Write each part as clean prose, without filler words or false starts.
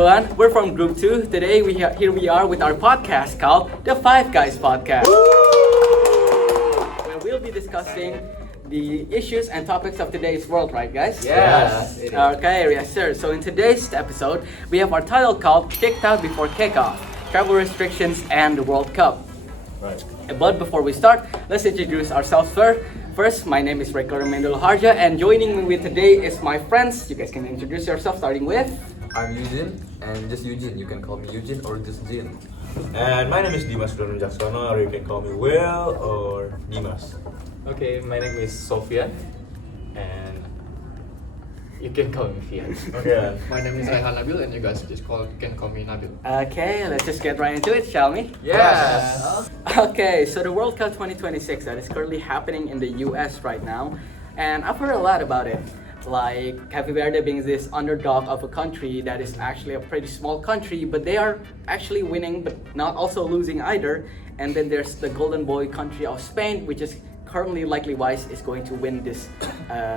everyone. We're from Group 2. Today here we are with our podcast called The Five Guys Podcast. Where we'll be discussing the issues and topics of today's world, right guys? Yes. Okay, yes sir. So in today's episode, we have our title called Kicked Out Before Kickoff, Travel Restrictions and the World Cup. Right. But before we start, let's introduce ourselves first. First, my name is Rico Mendel Harja, and joining me with today is my friends. You guys can introduce yourself, starting with... I'm Eugene, and just Eugene. You can call me Eugene or just Jin. And my name is Dimas Dono Jaksono, or you can call me Will or Dimas. Okay, my name is Sofia, and you can call me Fian. Okay. My name is Raihan Nabil, and you guys can call me Nabil. Okay, let's just get right into it, shall we? Yes! Okay, so the World Cup 2026 that is currently happening in the US right now, and I've heard a lot about it. Like Cape Verde being this underdog of a country that is actually a pretty small country, but they are actually winning but not also losing either. And then there's the golden boy country of Spain, which is currently likely wise is going to win this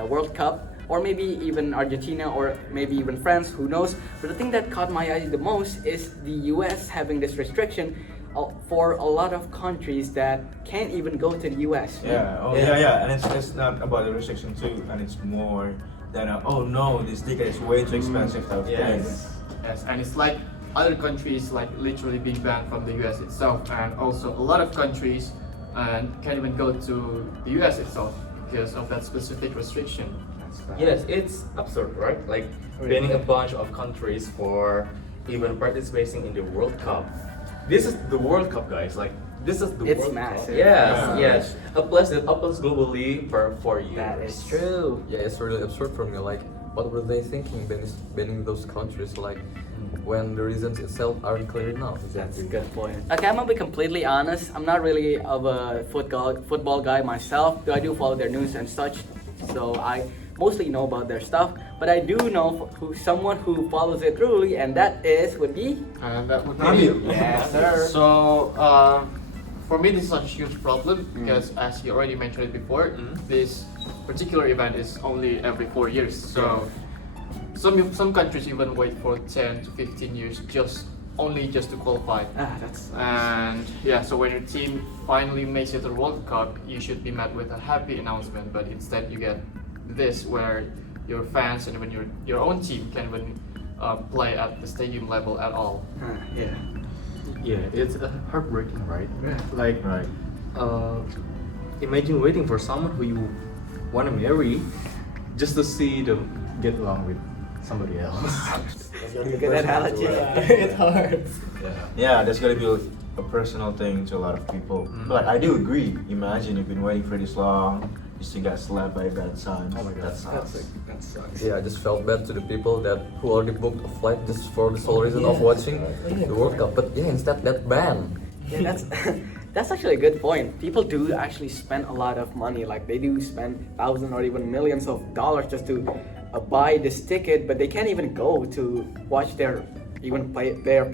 World Cup, or maybe even Argentina, or maybe even France, who knows. But the thing that caught my eye the most is the US having this restriction for a lot of countries that can't even go to the US. Yeah. And it's not about the restriction too, and it's more than oh no, this ticket is way too expensive type of thing. Yes, and it's like other countries like literally being banned from the US itself, and also a lot of countries can't even go to the US itself because of that specific restriction. Yes, it's absurd, right? Like banning a bunch of countries for even participating in the World Cup. This is the World Cup, guys. Like this is the It's World massive. Cup. Yes, Yeah. yes. A place that opens globally for 4 years. That is true. Yeah, it's really absurd for me. Like, what were they thinking banning those countries? Like, when the reasons itself aren't clear enough. That's a good point. Okay, I'm gonna be completely honest. I'm not really of a football guy myself, though I do follow their news and such. So I mostly know about their stuff, but I do know someone who follows it truly, and that would be And that would Nabil. be yes, sir. So for me, this is such a huge problem because, as you already mentioned it before, this particular event is only every 4 years. So some countries even wait for 10 to 15 years just to qualify. That's And yeah, so when your team finally makes it to the World Cup, you should be met with a happy announcement. But instead, you get this where your fans and even your own team can't even play at the stadium level at all. yeah. Yeah, it's heartbreaking, right? Yeah. Like, Right. imagine waiting for someone who you want to marry just to see them get along with somebody else. Look at that analogy. It hurts. Yeah, that's gonna be a personal thing to a lot of people. But I do agree. Imagine you've been waiting for this long, you still got slapped by a bad sign. Oh my God. That sucks. That sucks. Yeah, I just felt bad to the people who already booked a flight just for the sole reason of watching the World Cup. But yeah, instead that ban. Yeah, that's actually a good point. People do actually spend a lot of money. Like they do spend thousands or even millions of dollars just to buy this ticket, but they can't even go to watch their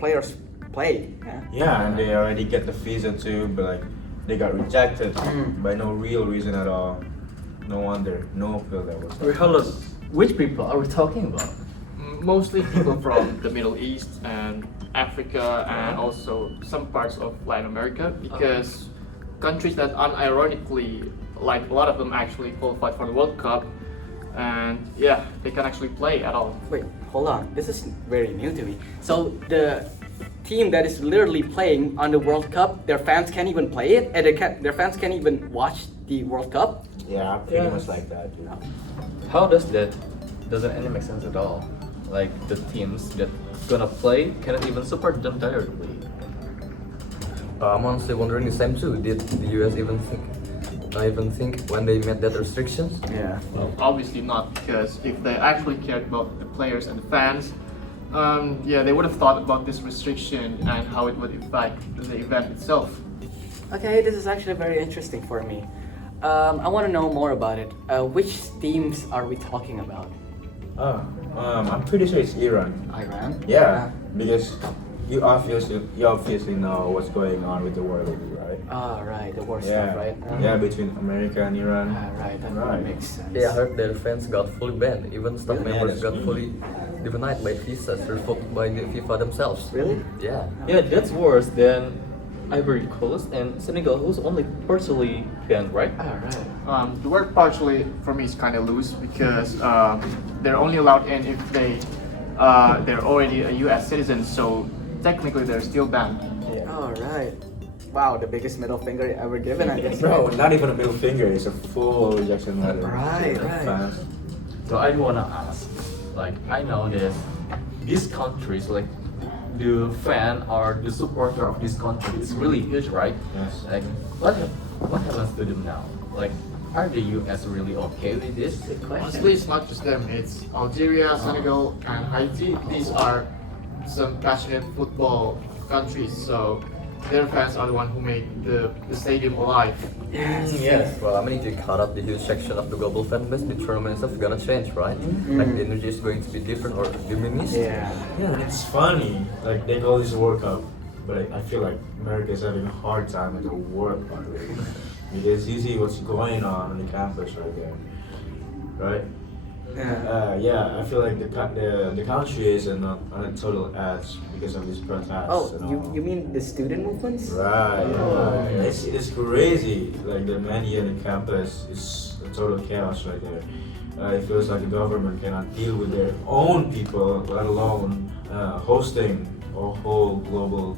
players play. Yeah, and they already get the visa too, but like they got rejected by no real reason at all. No wonder, no appeal that was. Which people are we talking about? Mostly people from the Middle East and Africa and also some parts of Latin America, because countries that unironically, like a lot of them actually qualified for the World Cup, and yeah, they can actually play at all. Wait, hold on. This is very new to me. So the team that is literally playing on the World Cup, their fans can't even play it, and their fans can't even watch the World Cup. Yeah, pretty much like that. Dude. How doesn't any make sense at all? Like the teams that gonna play cannot even support them directly. I'm honestly wondering the same too. Did the US even think when they made that restrictions? Yeah. Well, obviously not, because if they actually cared about the players and the fans, they would have thought about this restriction and how it would impact the event itself. Okay, this is actually very interesting for me. I want to know more about it. Which teams are we talking about? I'm pretty sure it's Iran. Iran? Yeah, because you obviously know what's going on with the war lately, right? Ah, right, the war Yeah, stuff, right? yeah, between America and Iran. Ah, right, that Right. makes sense. Yeah, I heard their fans got fully banned. Even staff Really? members Yeah, got that's fully denied by visas revoked by the FIFA themselves. Really? Yeah. Yeah, that's worse than Ivory Coast and Senegal, who's only partially banned, right? Ah, right. The word partially for me is kind of loose because they're only allowed in if they're already a U.S. citizen, so technically they're still banned. All right. Wow, the biggest middle finger ever given, I guess. Bro, not even a middle finger, it's a full rejection letter. Right, to the right. fans. So I wanna ask, like I know that these countries, like the fan or the supporter of this country is really huge, right? Yes. Like what happens to them now? Like are the US really okay with this? Honestly, it's not just them. It's Algeria, Senegal, and Haiti. These are some passionate football countries, so their fans are the one who make the stadium alive. Yes. Yes. Well, I mean, if you cut out the huge section of the global fan base, the tournament itself is gonna change, right? Like the energy is going to be different or diminished. Yeah. Yeah, and it's funny, like they call this World Cup, but I feel like America is having a hard time at the World Cup because you see what's going on the campus right there, right? Yeah. Yeah, I feel like the country is on a total edge because of these protests. Oh, and you, all. you mean the student movements? Right, Oh. right. It's crazy. Like the media and the campus is a total chaos right there. It feels like the government cannot deal with their own people, let alone hosting a whole global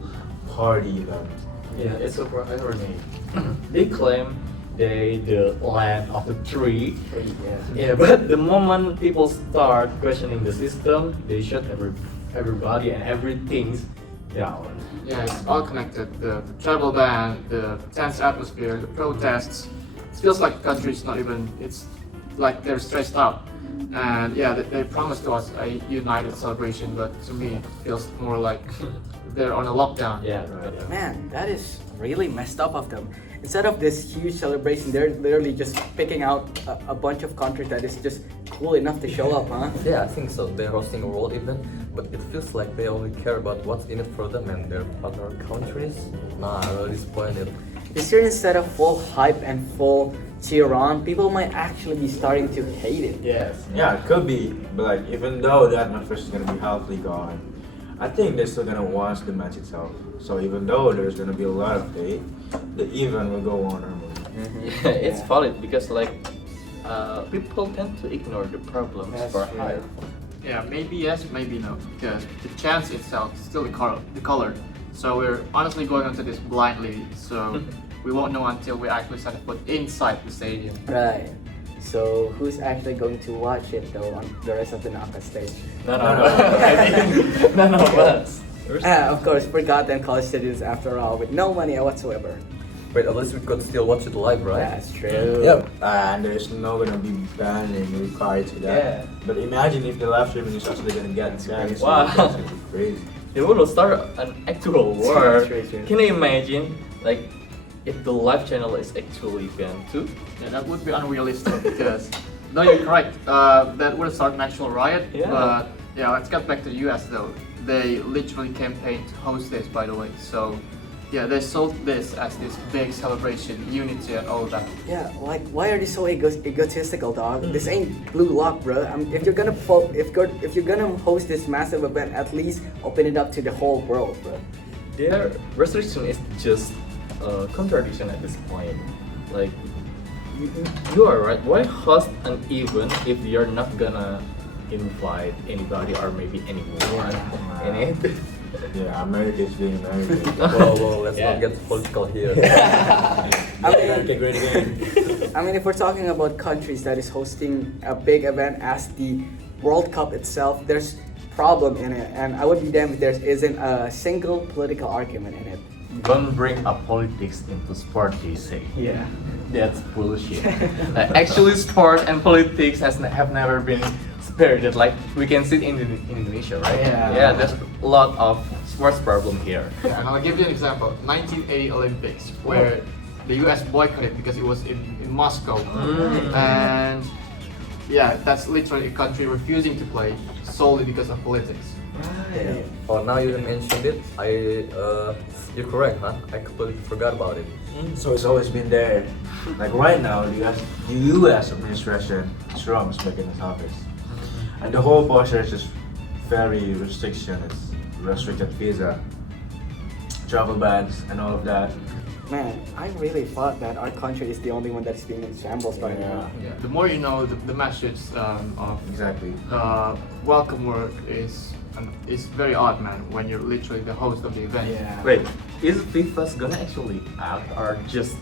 party event. Yeah, it's super irony. They claim they the land of the tree. Yeah. Yeah, but the moment people start questioning the system, they shut everybody and everything's down. Yeah, it's all connected. The travel ban, the tense atmosphere, the protests. It feels like the country's not even. It's like they're stressed out. And yeah, they promised to us a united celebration, but to me it feels more like they're on a lockdown. Yeah, Man, that is really messed up of them. Instead of this huge celebration, they're literally just picking out a bunch of countries that is just cool enough to show up, huh? Yeah, I think so. They're hosting a world event, but it feels like they only care about what's in it for them and their partner countries. Nah, I'm really disappointed. This year, instead of full hype and full cheer on, people might actually be starting to hate it. Yes. Yeah, it could be, but like even though the atmosphere is gonna be halfly gone, I think they're still gonna watch the match itself. So even though there's gonna be a lot of hate, the event will go on normally. Yeah, it's valid because like people tend to ignore the problems That's for true. hype. Yeah, maybe yes, maybe no, because the chance itself is still the color. So we're honestly going into this blindly, so we won't know until we actually set a foot inside the stadium. Right. So who's actually going to watch it though on the rest of the knockout stage? None of us. I mean, none of us. Of course, forgotten college students after all, with no money whatsoever. Wait, at least we could still watch it live, right? That's true. Yep. And there's no gonna be banning required to that. Yeah. But imagine if the live streaming is actually gonna get banned. So Wow. that's gonna be crazy. They will start an actual war. True, true. Can you imagine, like, if the live channel is actually banned too? Yeah, that would be unrealistic because, no, you're correct. That would start an actual riot. Yeah. But yeah, let's get back to the US though. They literally campaigned to host this, by the way. So yeah, they sold this as this big celebration, unity, and all that. Yeah, like why are they so egotistical, dog? This ain't Blue Lock, bro. If you're gonna if you're gonna host this massive event, at least open it up to the whole world, bro. Their restriction is just a contradiction at this point. Like, you are right. Why host an event if you're not gonna invite anybody or maybe anyone in it? Yeah, America is being American. Whoa, let's Yeah. not get political here. America, great again. I mean, if we're talking about countries that is hosting a big event as the World Cup itself, there's problem in it, and I would be damned if there isn't a single political argument in it. Don't bring up politics into sport, they say. Yeah. That's bullshit. Actually, sport and politics have never been separated. Like we can see it in Indonesia, right? Yeah. Yeah, there's a lot of sports problem here. Yeah, and I'll give you an example. 1980 Olympics, where the US boycotted because it was in Moscow. And yeah, that's literally a country refusing to play solely because of politics. Right. Oh, now you mentioned it. You're correct, huh? I completely forgot about it. So it's always been there. Like right now, the U.S. administration, Trump is making his office, and the whole posture is just very restriction. It's restricted visa, travel bans, and all of that. Man, I really thought that our country is the only one that's being in shambles right now. The more you know, the message of Exactly. welcome work is very odd, man. When you're literally the host of the event. Yeah. Wait, is FIFA's gonna actually act or just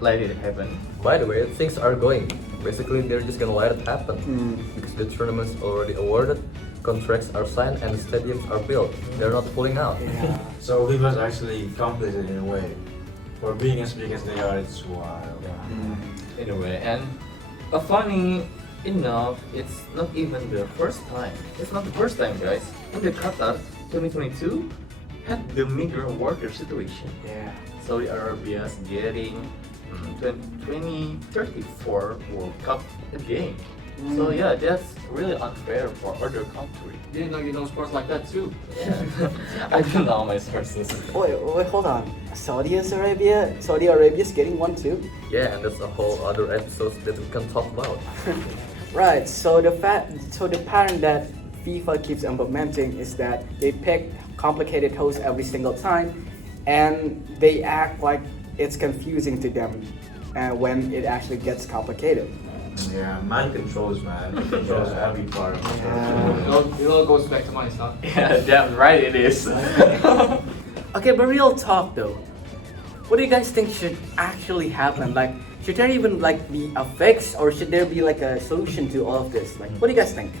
let it happen? By the way, things are going. Basically, they're just gonna let it happen Mm. because the tournament's already awarded, contracts are signed, and the stadiums are built. They're not pulling out. Yeah. So he was actually complicit in a way. For being as big as they are, it's wild. Anyway, and funny enough, it's not even the first time. It's not the first time, guys. In the Qatar 2022 had the migrant worker situation. Yeah. Saudi Arabia is getting 2034 World Cup again. So yeah, that's really unfair for other countries. Didn't know you know sports like that too. Yeah. I don't know my sources. Wait, hold on. Saudi Arabia's getting one too? Yeah, and that's a whole other episode that we can talk about. Right. So the pattern that FIFA keeps implementing is that they pick complicated hosts every single time, and they act like it's confusing to them when it actually gets complicated. Yeah, mind controls, man. It controls every part of the It all goes back to money, stuff. Yeah, damn right it is. Okay, but real talk though. What do you guys think should actually happen? Like, should there even be a fix, or should there be a solution to all of this? Like, what do you guys think?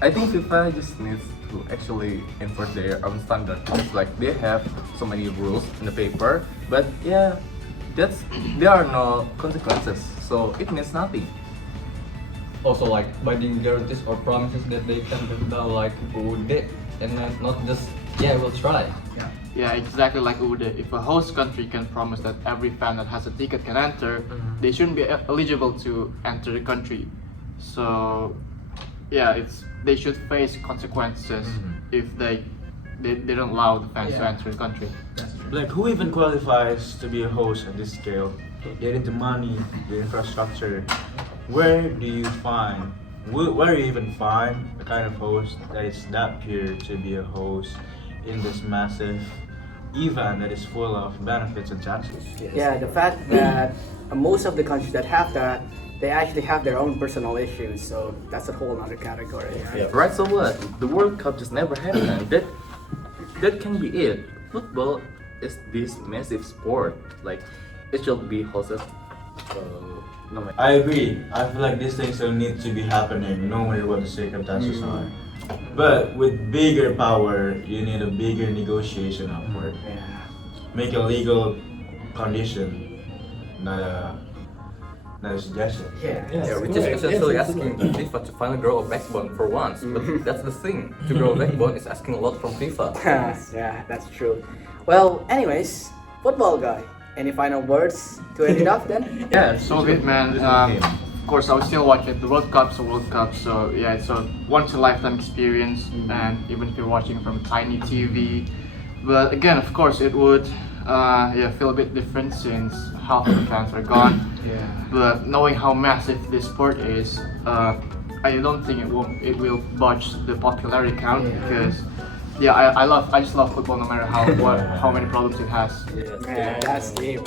I think FIFA just needs to actually enforce their own standard because they have so many rules in the paper, but yeah, there are no consequences, so it means nothing. Also, binding guarantees or promises that they can do UUD and not just we'll try. Yeah, exactly like Ude. If a host country can promise that every fan that has a ticket can enter, they shouldn't be eligible to enter the country. So, yeah, they should face consequences if they don't allow the fans to enter the country. Like, who even qualifies to be a host at this scale? Getting the money, the infrastructure. Where do you even find the kind of host that is that pure to be a host in this massive event that is full of benefits and chances? Yeah, the fact that most of the countries that have that, they actually have their own personal issues, so that's a whole other category. Right? Right, so what? The World Cup just never happened. That can be it. Football is this massive sport. It should be hosted. No matter. I agree. I feel like these things will need to be happening no matter what the circumstances are. But with bigger power, you need a bigger negotiation upward. Yeah. Make a legal condition, not a suggestion. Yeah. We're just essentially asking FIFA to finally grow a backbone for once. But that's the thing. To grow a backbone is asking a lot from FIFA. Yeah, that's true. Well, anyways, football guy, any final words to end it off then? Yeah, so good, man. Of course, I was still watching the World Cup's a World Cup, so yeah, it's a once-in-a-lifetime experience, and even if you're watching from a tiny TV. But again, of course, it would feel a bit different since half of the fans are gone. Yeah. But knowing how massive this sport is, I don't think it will budge the popularity count because I just love football no matter how many problems it has. Man, that's deep.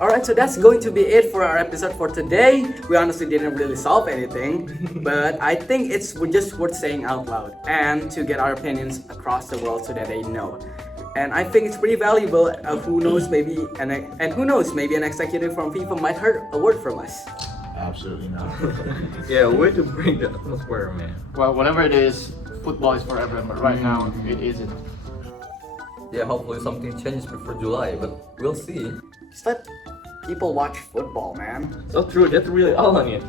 Alright, so that's going to be it for our episode for today. We honestly didn't really solve anything, but I think it's just worth saying out loud and to get our opinions across the world so that they know. And I think it's pretty valuable. Who knows, maybe an executive from FIFA might hear a word from us. Absolutely not. Yeah, way to bring the atmosphere, man. Well, whatever it is, football is for everyone, but right now it isn't. Yeah, hopefully something changes before July, but we'll see. Just let people watch football, man. So true, that's really all on it.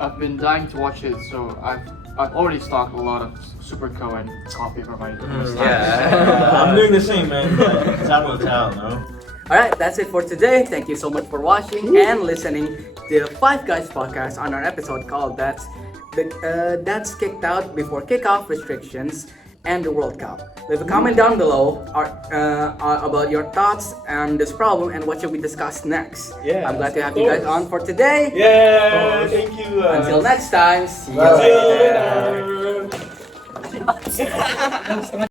I've been dying to watch it, so I've already stocked a lot of Super Co and coffee for my I'm doing the same, man. Time will tell, no? Alright, that's it for today. Thank you so much for watching and listening to the Five Guys podcast on our episode called that's kicked out before kickoff restrictions and the World Cup. Leave a comment down below about your thoughts on this problem and what should we discuss next. Yeah, I'm glad to have of you guys course. on for today. Yeah, thank you. Until next time, see you See you later. later.